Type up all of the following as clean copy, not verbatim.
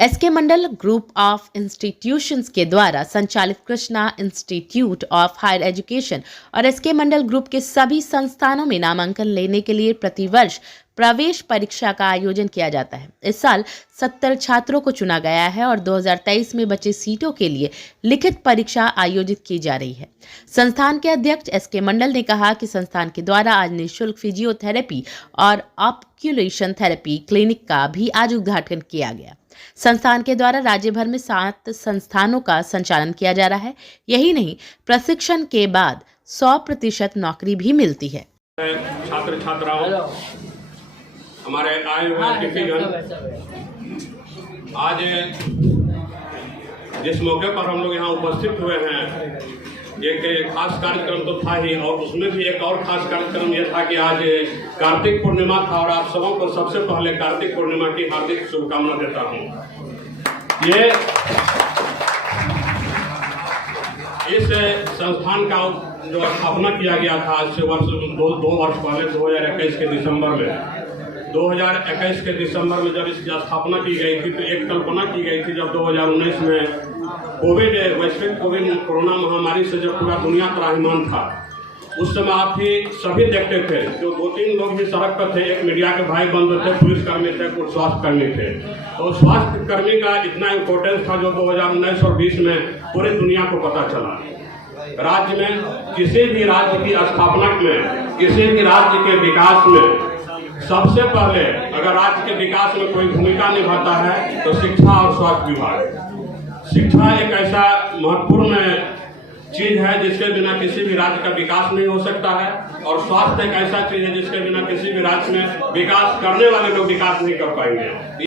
SK Mandal group of institutions के द्वारा संचालित Krishna institute of higher education और एसके मंडल ग्रुप के सभी संस्थानों में नामांकन लेने के लिए प्रतिवर्ष प्रवेश परीक्षा का आयोजन किया जाता है। इस साल 70 छात्रों को चुना गया है और 2023 में बची सीटों के लिए लिखित परीक्षा आयोजित की जा रही है। संस्थान के अध्यक्ष एसके मंडल ने कहा कि संस्थान के द्वारा आज निःशुल्क फिजियोथेरेपी और ऑक्यूलेशन थेरेपी क्लिनिक का भी आज उद्घाटन किया गया। संस्थान के द्वारा राज्य भर में 7 संस्थानों का संचालन किया जा रहा है। यही नहीं, प्रशिक्षण के बाद 100% नौकरी भी मिलती है। छात्र छात्राओं, हमारे आए हुए अतिथिगण, आज जिस मौके पर हम लोग यहाँ उपस्थित हुए हैं, एक खास कार्यक्रम तो था ही, और उसमें भी एक और खास कार्यक्रम यह था कि आज कार्तिक पूर्णिमा था और आप सबों को सबसे पहले कार्तिक पूर्णिमा की हार्दिक शुभकामना देता हूँ। ये इस संस्थान का जो स्थापना किया गया था आज से दो वर्ष पहले 2021 के दिसंबर में 2021 के दिसंबर में जब इसकी स्थापना की गई थी तो एक कल्पना की गई थी, जब 2019 में वैश्विक कोरोना महामारी से जब पूरा दुनिया त्राहिमाम था, उस समय आप भी सभी देखते थे, जो 2-3 लोग भी सड़क पर थे, एक मीडिया के भाई बंधु थे, पुलिसकर्मी थे, कुछ स्वास्थ्य कर्मी थे। तो स्वास्थ्य कर्मी का इतना इम्पोर्टेंस था जो 2019 और 20 में पूरे दुनिया को पता चला। राज्य में किसी भी राज्य की स्थापना में, किसी भी राज्य के विकास में सबसे पहले अगर राज्य के विकास में कोई भूमिका निभाता है तो शिक्षा और स्वास्थ्य विभाग। शिक्षा एक ऐसा महत्वपूर्ण चीज है जिसके बिना किसी भी राज्य का विकास नहीं हो सकता है, और स्वास्थ्य एक ऐसा चीज है जिसके बिना किसी भी राज्य में विकास करने वाले लोग विकास नहीं कर पाएंगे।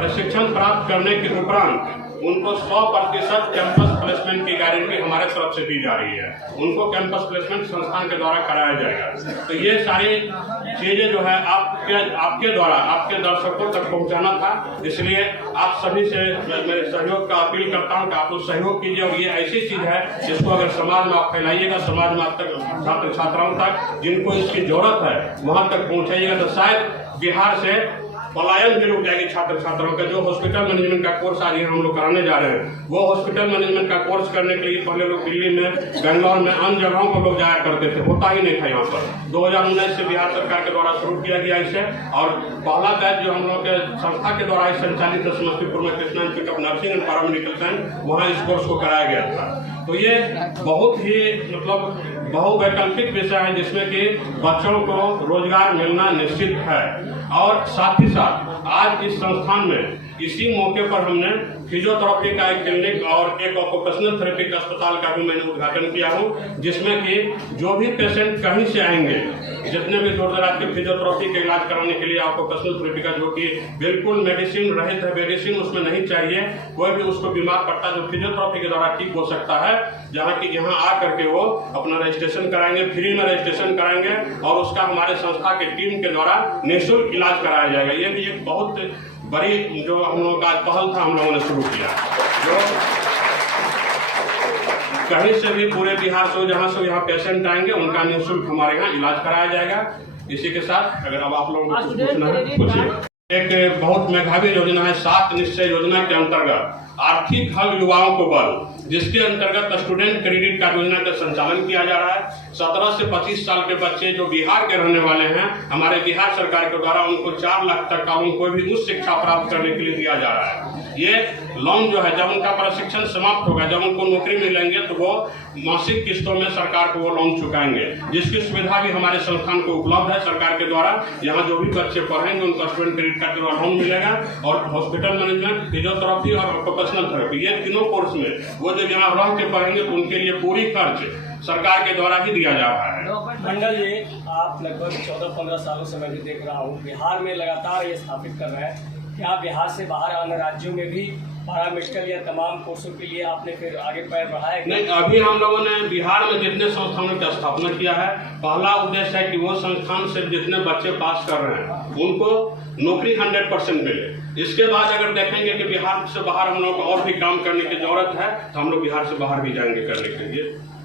प्रशिक्षण प्राप्त करने के उपरांत उनको 100% कैंपस प्लेसमेंट की गारंटी हमारे तरफ से दी जा रही है। उनको कैंपस प्लेसमेंट संस्थान के द्वारा कराया जाएगा। तो ये सारी चीजें जो है आपके द्वारा आपके दर्शकों तक पहुंचाना था, इसलिए आप सभी से मेरे सहयोग का अपील करता हूं कि आप लोग सहयोग कीजिए। और ये ऐसी चीज है जिसको अगर समाज में आप फैलाइएगा, समाज में आप तक छात्र छात्राओं तक जिनको इसकी जरूरत है वहां तक पहुंचाइएगा, तो शायद बिहार से पलायन भी रुक जाएगी छात्र छात्राओं का। जो हॉस्पिटल मैनेजमेंट का कोर्स आज हम लोग कराने जा रहे हैं, वो हॉस्पिटल मैनेजमेंट का कोर्स करने के लिए पहले लोग दिल्ली में, बेंगलोर में, अन्य जगहों पर लोग जाया करते थे, होता ही नहीं था यहाँ पर। 2019 से बिहार सरकार के द्वारा शुरू किया गया इसे, और पहला बैच जो हम लोग के संस्था के द्वारा संचालित समस्तीपुर में Krishna institute of nursing and paramedical science, वहाँ इस कोर्स को कराया गया था। तो ये बहुत ही मतलब बहुवैकल्पिक विषय है जिसमें कि बच्चों को रोजगार मिलना निश्चित है। और साथ ही साथ आज इस संस्थान में इसी मौके पर हमने फिजियोथेरेपी का एक क्लिनिक और एक ऑक्यूपेशनल थेरेपी का अस्पताल का भी मैंने उद्घाटन किया हूँ, जिसमें कि जो भी पेशेंट कहीं से आएंगे, जितने भी दूर दराज के फिजियोथेरेपी का इलाज कराने के लिए ऑक्यूपेशनल थेरेपी का, जो कि बिल्कुल मेडिसिन रहित है, मेडिसिन उसमें नहीं चाहिए, कोई भी उसको बीमार पड़ता जो फिजियोथेरेपी के द्वारा ठीक हो सकता है, जहाँ की यहाँ आ करके वो अपना रजिस्ट्रेशन कराएंगे, फ्री में रजिस्ट्रेशन कराएंगे और उसका हमारे संस्था के टीम के द्वारा निःशुल्क इलाज कराया जाएगा। ये भी एक बहुत बड़ी जो हम लोगों का पहल था, हम लोगों ने शुरू किया, जो कहीं से भी पूरे बिहार से जहां से यहाँ पेशेंट आएंगे उनका निःशुल्क हमारे यहाँ इलाज कराया जाएगा। इसी के साथ अगर अब आप लोगों को कुछ पूछना है पूछिए। एक बहुत मेधावी योजना है 7 निश्चय योजना के अंतर्गत आर्थिक हल युवाओं को बल, जिसके अंतर्गत स्टूडेंट क्रेडिट कार्ड योजना का संचालन किया जा रहा है। 17 से 25 साल के बच्चे जो बिहार के रहने वाले हैं, हमारे बिहार सरकार के द्वारा उनको 4 लाख तक का उनको भी उच्च शिक्षा प्राप्त करने के लिए दिया जा रहा है। ये लोन जो है जब उनका प्रशिक्षण समाप्त होगा, जब उनको नौकरी मिलेंगे तो वो मासिक किस्तों में सरकार को वो लोन चुकाएंगे, जिसकी सुविधा भी हमारे संस्थान को उपलब्ध है सरकार के द्वारा। यहाँ जो भी बच्चे पढ़ेंगे उनको स्टूडेंट क्रेडिट कार्ड के द्वारा लोन मिलेगा। और हॉस्पिटल मैनेजमेंट, फिजियोथेरेपी और ऑक्यूपेशनल थेरेपी, ये तीनों कोर्स में वो जो यहाँ रह के पढ़ेंगे तो उनके लिए पूरी खर्च सरकार के द्वारा ही दिया जा रहा है। मंडल जी, आप लगभग 14-15 सालों से मैं भी देख रहा हूँ बिहार में लगातार ये स्थापित कर रहे हैं। क्या बिहार से बाहर अन्य राज्यों में भी पैरामेडिकल या तमाम कोर्सों के लिए आपने फिर आगे पैर बढ़ाया? नहीं, अभी हम लोगों ने बिहार में जितने संस्थानों की स्थापना किया है, पहला उद्देश्य है कि वो संस्थान से जितने बच्चे पास कर रहे हैं उनको नौकरी 100% मिले। इसके बाद अगर देखेंगे कि बिहार से बाहर हम लोग को और भी काम करने की जरूरत है तो हम लोग बिहार से बाहर भी जाएंगे करने के लिए।